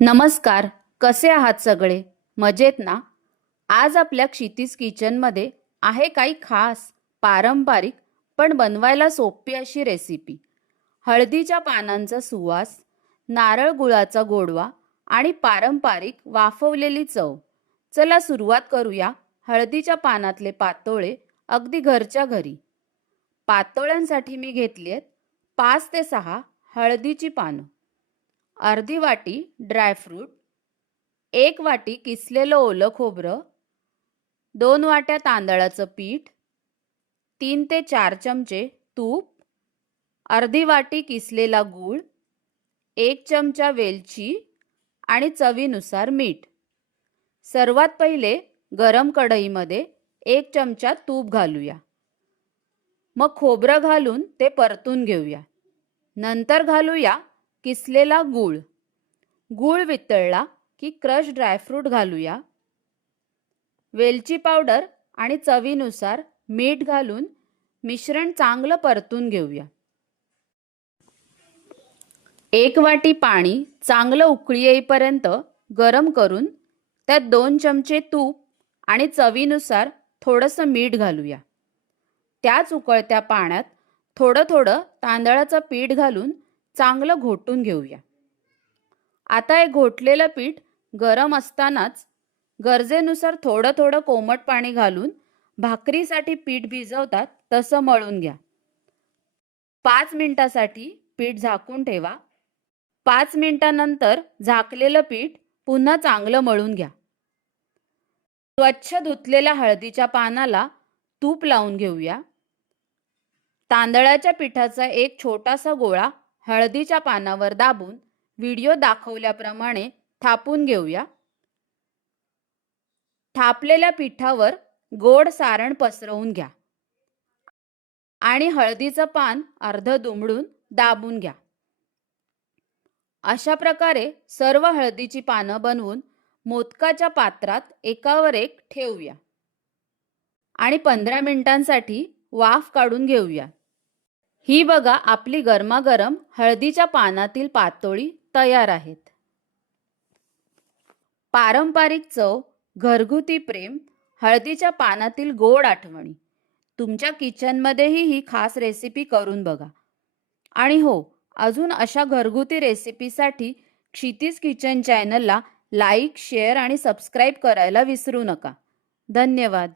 नमस्कार कसे आहात सगळे? मजेत ना? आज आपल्या क्षितिज किचनमध्ये आहे काही खास पारंपरिक पण बनवायला सोपी अशी रेसिपी हळदीच्या पानांचा सुवास नारळ गुळाचा गोडवा आणि पारंपरिक वाफवलेली चव. चला सुरुवात करूया हळदीच्या पानातले पातोळे अगदी घरच्या घरी. पातोळ्यांसाठी मी घेतली आहेत पाच ते सहा हळदीची पानं. अर्धी वाटी ड्रायफ्रूट एक वाटी किसलेलं ओलं खोबरं दोन वाट्या तांदळाचं पीठ तीन ते चार चमचे तूप अर्धी वाटी किसलेला गूळ एक चमचा वेलची आणि चवीनुसार मीठ. सर्वात पहिले गरम कढईमध्ये एक चमचा तूप घालूया. मग खोबरं घालून ते परतून घेऊया. नंतर घालूया किसलेला गूळ? गूळ वितळला की क्रश ड्रायफ्रूट घालूया. वेलची पावडर आणि चवीनुसार मीठ घालून मिश्रण चांगलं परतून घेऊया. एक वाटी पाणी चांगलं उकळी येईपर्यंत गरम करून त्यात दोन चमचे तूप आणि चवीनुसार थोडंसं मीठ घालूया. त्याच उकळत्या पाण्यात थोडं थोडं तांदळाचं पीठ घालून चांगलं घोटून घेऊया. आता हे घोटलेलं पीठ गरम असतानाच गरजेनुसार थोडं थोडं कोमट पाणी घालून भाकरीसाठी पीठ भिजवतात तसं मळून घ्या. पाच मिनिटासाठी पीठ झाकून ठेवा. पाच मिनिटानंतर झाकलेलं पीठ पुन्हा चांगलं मळून घ्या. स्वच्छ धुतलेल्या हळदीच्या पानाला तूप लावून घेऊया. तांदळाच्या पिठाचा एक छोटासा गोळा हळदीच्या पानावर दाबून व्हिडिओ दाखवल्याप्रमाणे थापून घेऊया. थापलेल्या पिठावर गोड सारण पसरवून घ्या. आणि हळदीचं पान अर्ध दुमडून दाबून घ्या. अशा प्रकारे सर्व हळदीची पानं बनवून मोदकाच्या पात्रात एकावर एक ठेवूया. आणि पंधरा मिनिटांसाठी वाफ काढून घेऊया. ही बघा आपली गरमागरम हळदीच्या पानातील पातोळी तयार आहेत. पारंपरिक चव घरगुती प्रेम हळदीच्या पानातील गोड आठवणी. तुमच्या किचनमध्येही ही खास रेसिपी करून बघा. आणि हो अजून अशा घरगुती रेसिपीसाठी क्षितिज किचन चॅनलला लाईक शेअर आणि सबस्क्राईब करायला विसरू नका. धन्यवाद.